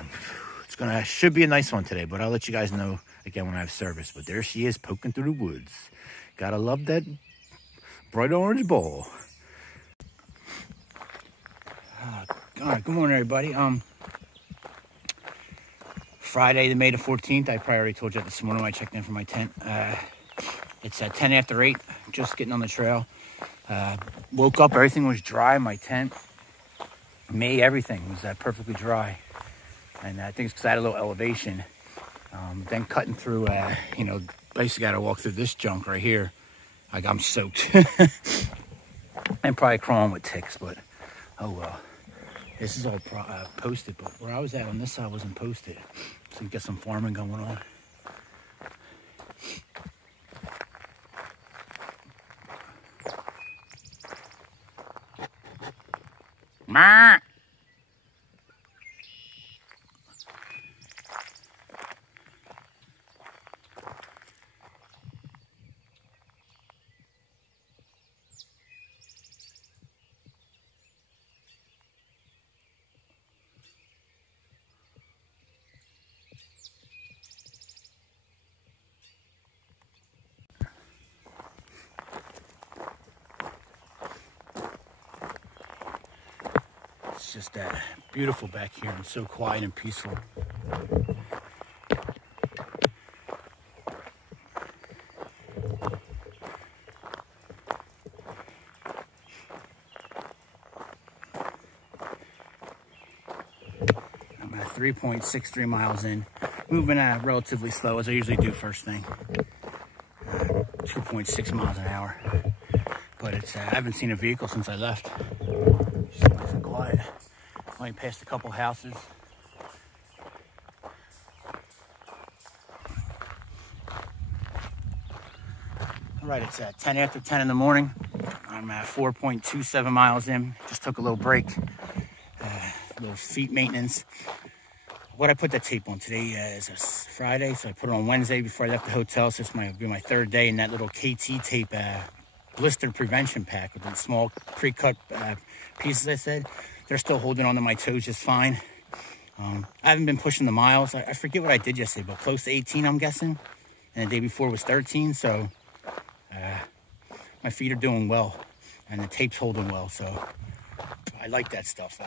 Should be a nice one today, but I'll let you guys know again when I have service. But there she is, poking through the woods. Gotta love that bright orange ball. All right, good morning, everybody. Friday, May the 14th. I probably already told you that this morning when I checked in for my tent. It's at 10 after 8, just getting on the trail. Woke up, everything was dry in my tent. Everything was perfectly dry. And I think it's because I had a little elevation. Then cutting through, you know, basically got to walk through this junk right here. Like I'm soaked. And probably crawling with ticks, but oh well. This is all posted, but where I was at on this side wasn't posted. So you get some farming going on. Ma. It's just beautiful back here and so quiet and peaceful. I'm at 3.63 miles in, moving relatively slow as I usually do first thing. 2.6 miles an hour. But I haven't seen a vehicle since I left. Just nice and quiet. Only passed a couple houses. All right, it's 10 after 10 in the morning. I'm at 4.27 miles in. Just took a little break, little feet maintenance. What I put that tape on today is a Friday, so I put it on Wednesday before I left the hotel. So it'll be my third day, and that little KT tape blister prevention pack with the small pre-cut pieces I said, they're still holding onto my toes just fine. I haven't been pushing the miles. I forget what I did yesterday, but close to 18 I'm guessing, and the day before was 13, so my feet are doing well, and the tape's holding well, so I like that stuff.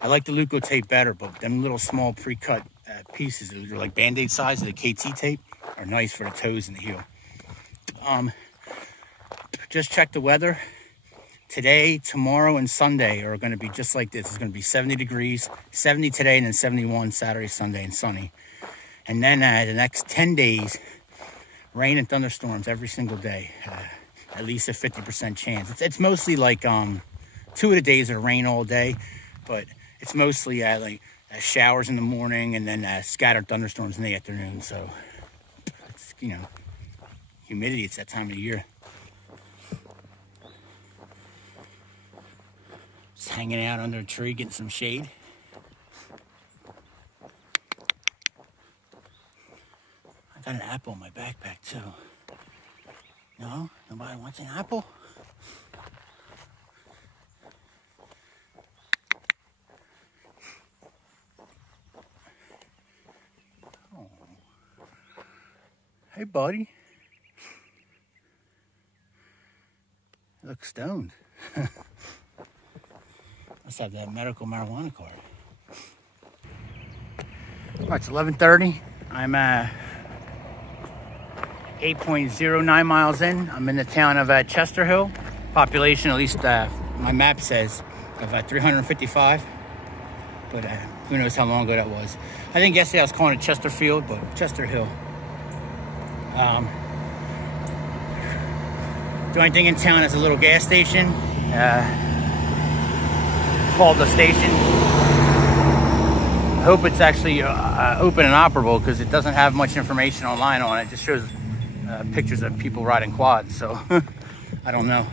I like the Leuco tape better, but them little small pre-cut pieces that are like Band-Aid size of the KT tape are nice for the toes and the heel. Just check the weather. Today, tomorrow, and Sunday are going to be just like this. It's going to be 70 degrees, 70 today, and then 71 Saturday, Sunday, and sunny. And then the next 10 days, rain and thunderstorms every single day. At least a 50% chance. It's mostly like 2 of the days are rain all day, but it's mostly like showers in the morning and then scattered thunderstorms in the afternoon. So it's, you know, humidity, it's that time of the year. Just hanging out under a tree, getting some shade. I got an apple in my backpack too. No? Nobody wants an apple? Oh. Hey, buddy. You look stoned. Must have that medical marijuana card. All right, it's 11:30. I'm 8.09 miles in. I'm in the town of Chester Hill. Population, at least my map says, of 355. But who knows how long ago that was. I think yesterday I was calling it Chesterfield, but Chester Hill. The only thing in town is a little gas station. It's called The Station. I hope it's actually open and operable because it doesn't have much information online on it. It just shows pictures of people riding quads, so I don't know.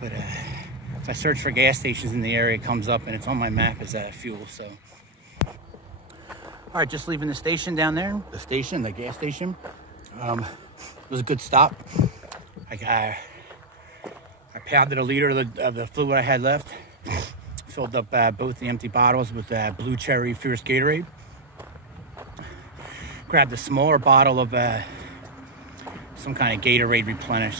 But if I search for gas stations in the area, it comes up and it's on my map as fuel. So, all right, just leaving the station down there. The gas station. It was a good stop. I pounded a liter of the fluid I had left. Filled up both the empty bottles with Blue Cherry Fierce Gatorade. Grabbed a smaller bottle of some kind of Gatorade Replenish,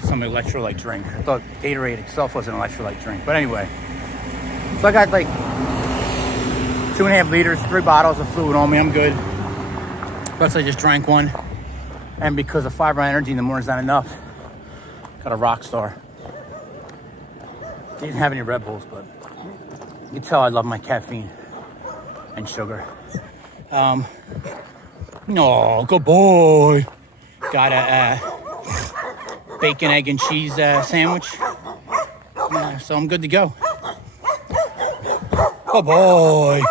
some electrolyte drink. I thought Gatorade itself was an electrolyte drink, but anyway. So I got like 2.5 liters, 3 bottles of fluid on me. I'm good. Plus I just drank one. And because of fiber energy in the morning's not enough, got a Rockstar. Didn't have any Red Bulls, but you can tell I love my caffeine and sugar. No, good boy. Got a bacon, egg, and cheese sandwich. So I'm good to go. Good boy.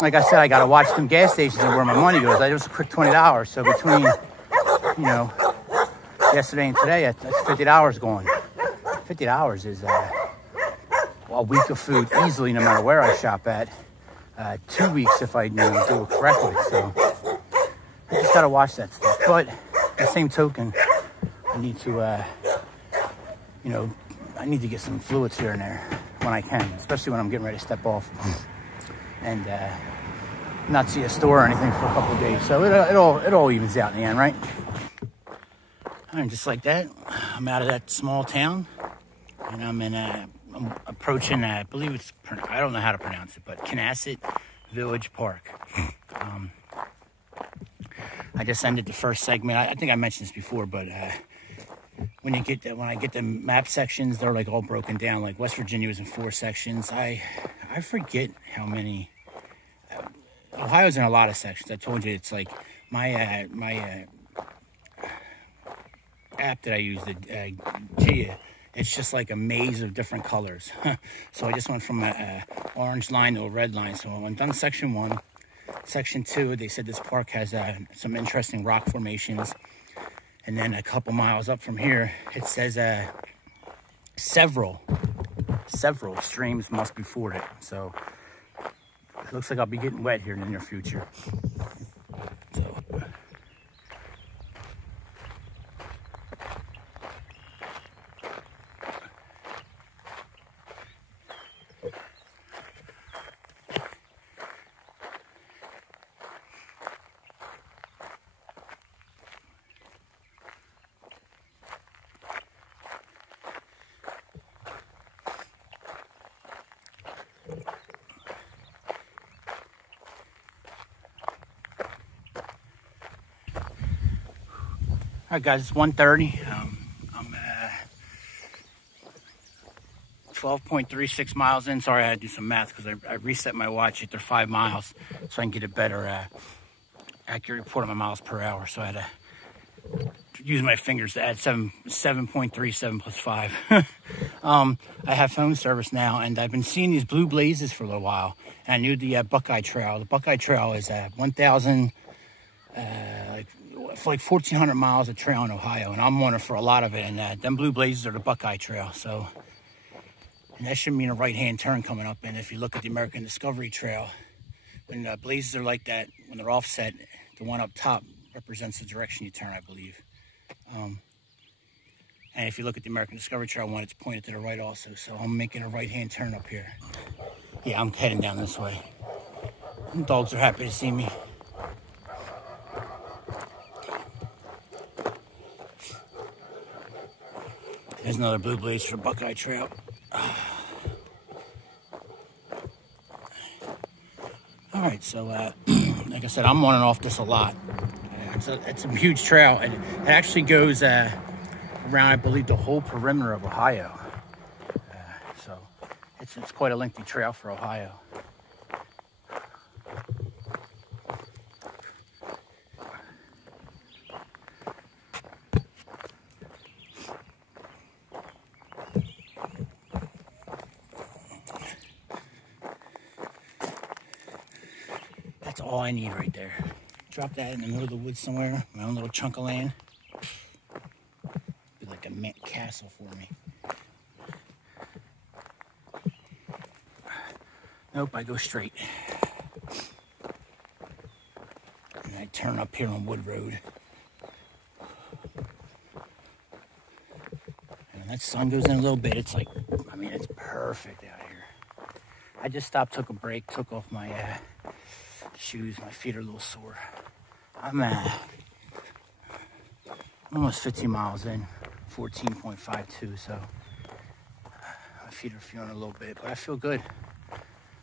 Like I said, I got to watch some gas stations and where my money goes. I just a quick $20. So between, you know, yesterday and today, that's $50 going. $50 is a week of food easily, no matter where I shop at. 2 weeks if I do it correctly. So I just got to watch that stuff. But the same token, I need to, you know, I need to get some fluids here and there when I can, especially when I'm getting ready to step off and not see a store or anything for a couple of days. So it all evens out in the end, right? And just like that, I'm out of that small town, and I'm approaching, I believe it's, I don't know how to pronounce it, but Knesset Village Park. I just ended the first segment. I think I mentioned this before, but when I get the map sections, they're like all broken down. Like West Virginia was in 4 sections. I forget how many. Ohio's in a lot of sections. I told you it's like my app that I use, the Gia. It's just like a maze of different colors. So I just went from an orange line to a red line. So I'm done section 1. Section 2, they said this park has some interesting rock formations. And then a couple miles up from here, it says several streams must be forded. So it looks like I'll be getting wet here in the near future. So. All right, guys, it's 1:30. I'm 12.36 miles in. Sorry, I had to do some math because I reset my watch after 5 miles so I can get a better accurate report on my miles per hour. So I had to use my fingers to add 7.37 plus 5. I have phone service now, and I've been seeing these blue blazes for a little while. And I knew the Buckeye Trail. The Buckeye Trail is 1,000, for like 1,400 miles of trail in Ohio, and I'm on it for a lot of it. And them blue blazes are the Buckeye Trail. So, and that should mean a right-hand turn coming up. And if you look at the American Discovery Trail, when blazes are like that, when they're offset, the one up top represents the direction you turn, I believe. And if you look at the American Discovery Trail one, it's pointed to the right also. So I'm making a right-hand turn up here. Yeah, I'm heading down this way. The dogs are happy to see me. There's another blue blaze for Buckeye Trail. All right, so like I said, I'm on and off this a lot. It's a huge trail. It actually goes around, I believe, the whole perimeter of Ohio. So it's quite a lengthy trail for Ohio. That's all I need right there. Drop that in the middle of the woods somewhere, my own little chunk of land. Be like a mint castle for me. Nope, I go straight. And I turn up here on Wood Road. And when that sun goes in a little bit, it's like, I mean, it's perfect out here. I just stopped, took a break, took off my shoes. My feet are a little sore. I'm almost 15 miles in, 14.52, so my feet are feeling a little bit, but I feel good.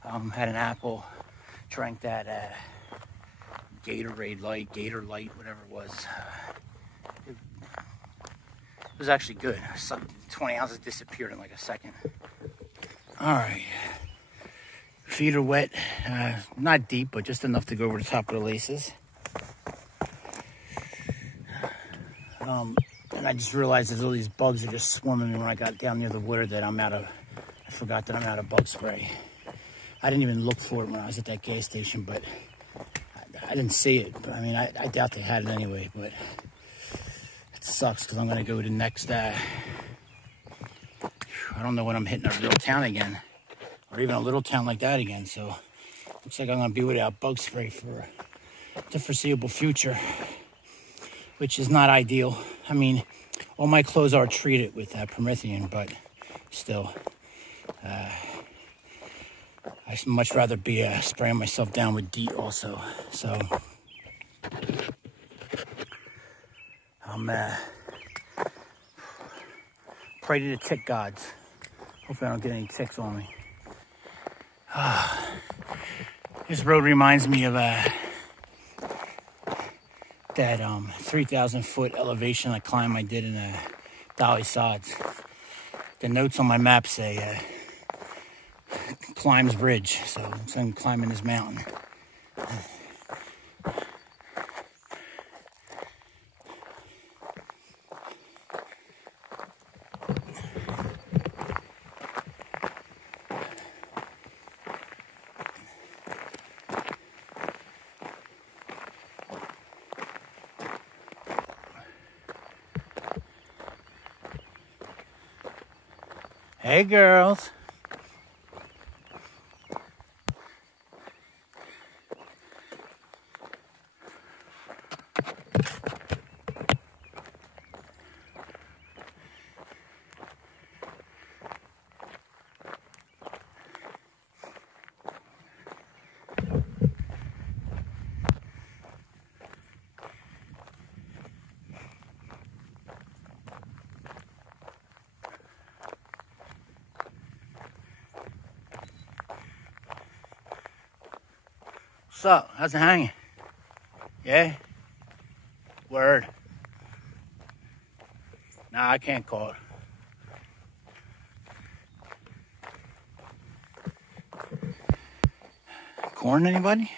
Had an apple, drank that Gatorade Light, Gator Light, whatever it was. It was actually good. 20 ounces disappeared in like a second. All right. Feet are wet, not deep, but just enough to go over the top of the laces. And I just realized that all these bugs are just swarming me when I got down near the water that I forgot that I'm out of bug spray. I didn't even look for it when I was at that gas station, but I didn't see it. But I mean, I doubt they had it anyway, but it sucks because I'm going to go to the next, I don't know when I'm hitting a real town again. Or even a little town like that again. So looks like I'm gonna be without bug spray for the foreseeable future, which is not ideal. I mean, all my clothes are treated with Promethean, but still, I'd much rather be spraying myself down with DEET also. So I'm pray to the tick gods. Hopefully I don't get any ticks on me. This road reminds me of that 3,000 foot elevation climb I did in Dolly Sods. The notes on my map say climbs bridge, so I'm climbing this mountain. Hey, girls. What's up? How's it hanging? Yeah? Word. Nah, I can't call it. Corn, anybody?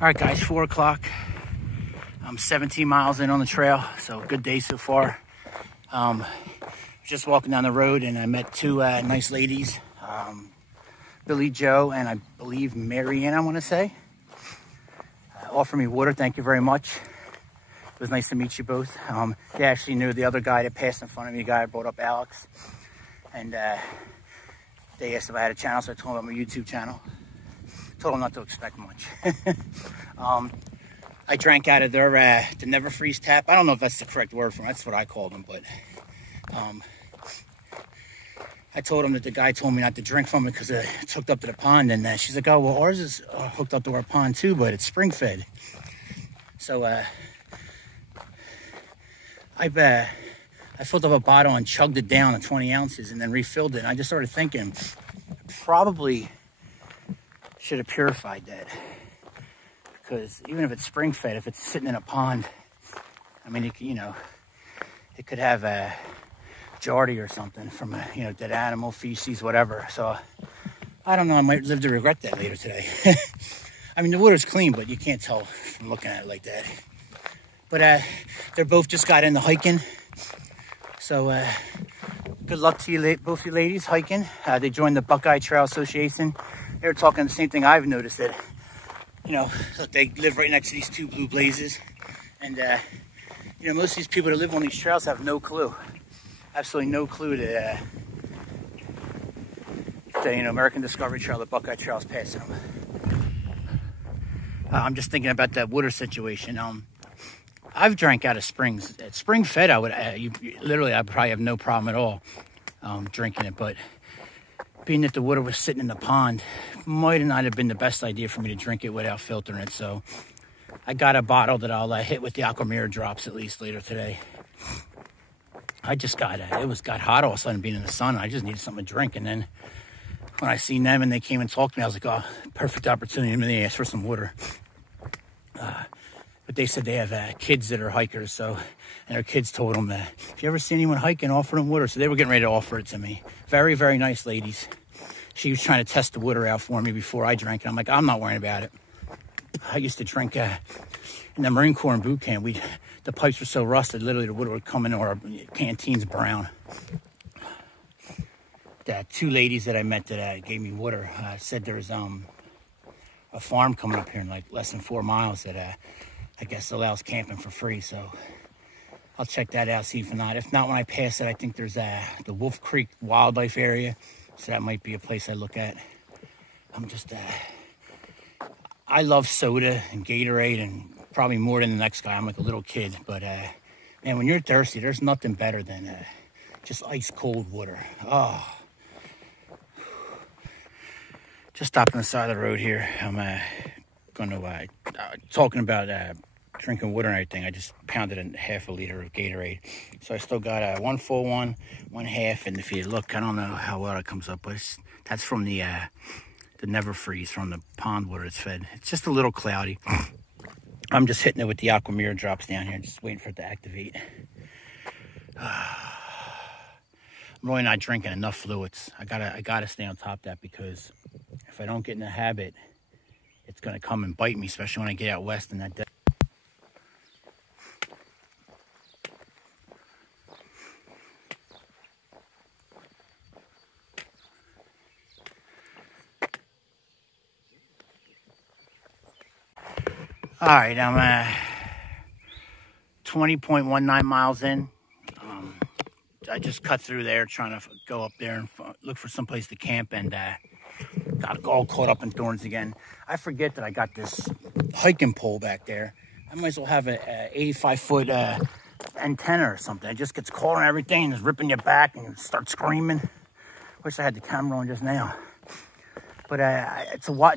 All right, guys, 4 o'clock. I'm 17 miles in on the trail, so good day so far. Just walking down the road, and I met two nice ladies, Billy Joe and I believe Marianne, I want to say. Offered me water, thank you very much. It was nice to meet you both. They actually knew the other guy that passed in front of me, the guy I brought up, Alex. And they asked if I had a channel, so I told them I'm a YouTube channel. Told them not to expect much. I drank out of their the Never Freeze tap. I don't know if that's the correct word for them. That's what I called them, but I told them that the guy told me not to drink from it because it's hooked up to the pond. And she's like, oh, well, ours is hooked up to our pond too, but it's spring fed. So I filled up a bottle and chugged it down to 20 ounces and then refilled it. And I just started thinking, probably should have purified that, because even if it's spring fed, if it's sitting in a pond, I mean, it could have a jardy or something from a, dead animal, feces, whatever. So I don't know, I might live to regret that later today. I mean, the water's clean, but you can't tell from looking at it like that. But they're both just got into hiking, so good luck to you, both you ladies hiking. They joined the Buckeye Trail Association. They were talking the same thing I've noticed, that, look, they live right next to these two blue blazes. And, most of these people that live on these trails have no clue. Absolutely no clue that, American Discovery Trail, the Buckeye Trail is passing them. I'm just thinking about that water situation. I've drank out of springs. At spring fed, I would, literally, I probably have no problem at all drinking it, but being that the water was sitting in the pond, might not have been the best idea for me to drink it without filtering it. So I got a bottle that I'll hit with the Aquamira drops at least later today. I just got it got hot all of a sudden being in the sun. I just needed something to drink. And then when I seen them and they came and talked to me, I was like, oh, perfect opportunity. And they asked for some water. But they said they have kids that are hikers. So, and their kids told them, if you ever see anyone hiking, offer them water. So they were getting ready to offer it to me. Very, very nice ladies. She was trying to test the water out for me before I drank it. I'm like, I'm not worrying about it. I used to drink in the Marine Corps in boot camp. The pipes were so rusted, literally the water would come in our canteens brown. The two ladies that I met that gave me water said there's a farm coming up here in like less than 4 miles that I guess allows camping for free. So I'll check that out, see if not. If not, when I pass it, I think there's the Wolf Creek Wildlife Area. So that might be a place I look at. I'm just, I love soda and Gatorade, and probably more than the next guy. I'm like a little kid. But, man, when you're thirsty, there's nothing better than just ice cold water. Oh. Just stopped on the side of the road here. I'm going to, talking about drinking water and everything. I just pounded a half a liter of Gatorade. So I still got one full one half. And if you look, I don't know how well it comes up, but that's from the Never Freeze, from the pond water it's fed. It's just a little cloudy. I'm just hitting it with the Aquamira drops down here, just waiting for it to activate. I'm really not drinking enough fluids. I gotta stay on top of that, because if I don't get in the habit, it's gonna come and bite me, especially when I get out west in that day. All right, I'm 20.19 miles in. I just cut through there trying to go up there and look for someplace to camp, and got all caught up in thorns again. I forget that I got this hiking pole back there. I might as well have an 85-foot antenna or something. It just gets caught on everything and is ripping your back and you start screaming. Wish I had the camera on just now. But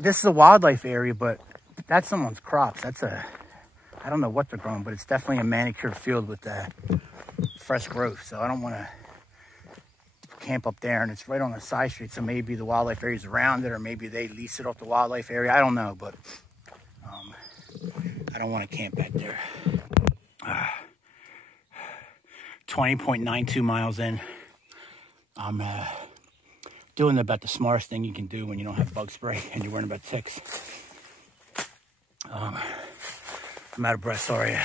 this is a wildlife area, but that's someone's crops. I don't know what they're growing, but it's definitely a manicured field with fresh growth. So I don't want to camp up there, and it's right on a side street. So maybe the wildlife area is around it, or maybe they lease it off the wildlife area. I don't know, but I don't want to camp back there. 20.92 miles in. I'm doing about the smartest thing you can do when you don't have bug spray and you're worrying about ticks. I'm out of breath, sorry. You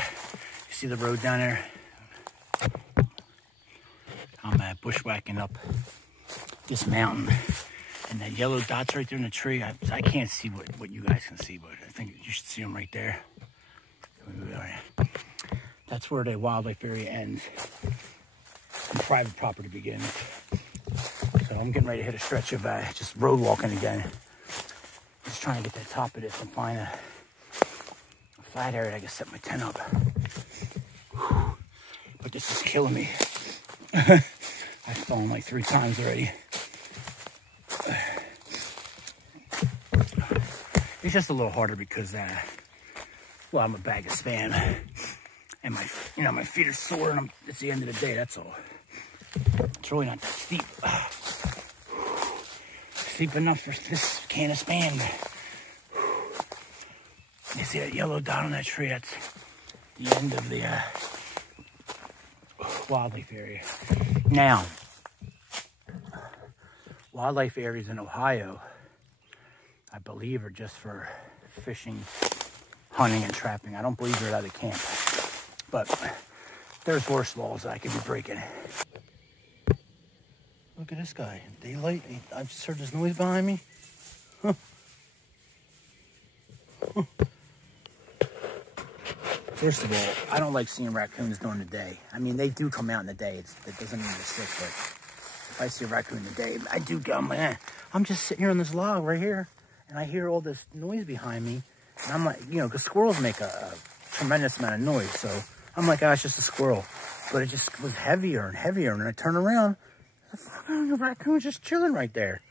see the road down there? I'm bushwhacking up this mountain. And that yellow dot's right there in the tree. I can't see what you guys can see, but I think you should see them right there. That's where the wildlife area ends and private property begins. So I'm getting ready to hit a stretch of just road walking again. Just trying to get to the top of this and find a flat area I can set my tent up. Whew. But this is killing me. I've fallen like 3 times already. It's just a little harder because, well, I'm a bag of Spam, and my feet are sore, and it's the end of the day. That's all. It's really not that steep. Steep enough for this can of Spam. You see that yellow dot on that tree? That's the end of the wildlife area. Now, wildlife areas in Ohio, I believe, are just for fishing, hunting, and trapping. I don't believe they're allowed to camp. But there's worse laws that I could be breaking. Look at this guy. Daylight. I just heard this noise behind me. Huh. Huh. First of all, I don't like seeing raccoons during the day. I mean, they do come out in the day. It doesn't mean they're sick, but if I see a raccoon in the day, I do go, I'm just sitting here on this log right here, and I hear all this noise behind me, and I'm like, because squirrels make a tremendous amount of noise, so I'm like, oh, it's just a squirrel. But it just was heavier and heavier, and I turn around, the fucking raccoon's just chilling right there.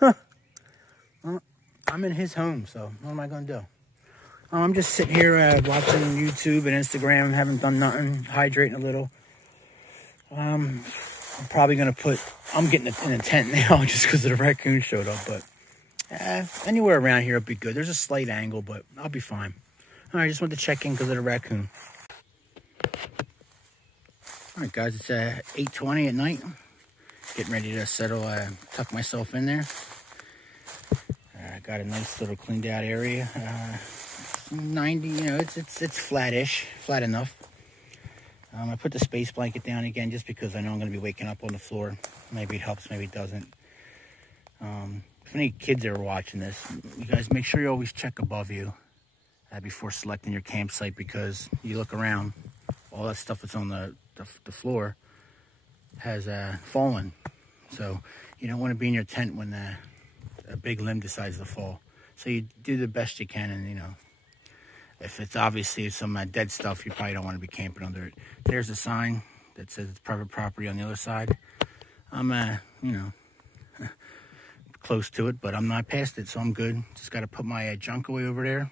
Well, I'm in his home, so what am I going to do? I'm just sitting here watching YouTube and Instagram, haven't done nothing, hydrating a little. I'm probably going to I'm getting in a tent now just because the raccoon showed up, but anywhere around here would be good. There's a slight angle, but I'll be fine. All right, I just wanted to check in because of the raccoon. All right, guys, it's 8:20 at night. Getting ready to settle, tuck myself in there. I got a nice little cleaned out area. 90, it's flattish, flat enough. I put the space blanket down again just because I know I'm going to be waking up on the floor. Maybe it helps, maybe it doesn't. If any kids are watching this, you guys make sure you always check above you before selecting your campsite, because you look around, all that stuff that's on the floor has fallen. So you don't want to be in your tent when a big limb decides to fall. So you do the best you can, and if it's obviously some dead stuff, you probably don't want to be camping under it. There's a sign that says it's private property on the other side. I'm close to it, but I'm not past it, so I'm good. Just got to put my junk away over there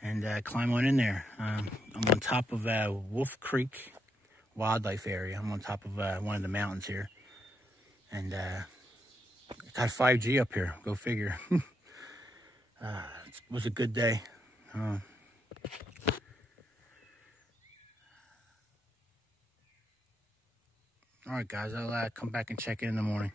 and climb on in there. I'm on top of Wolf Creek Wildlife Area. I'm on top of one of the mountains here, and got 5G up here. Go figure. It was a good day. All right, guys, I'll come back and check in the morning.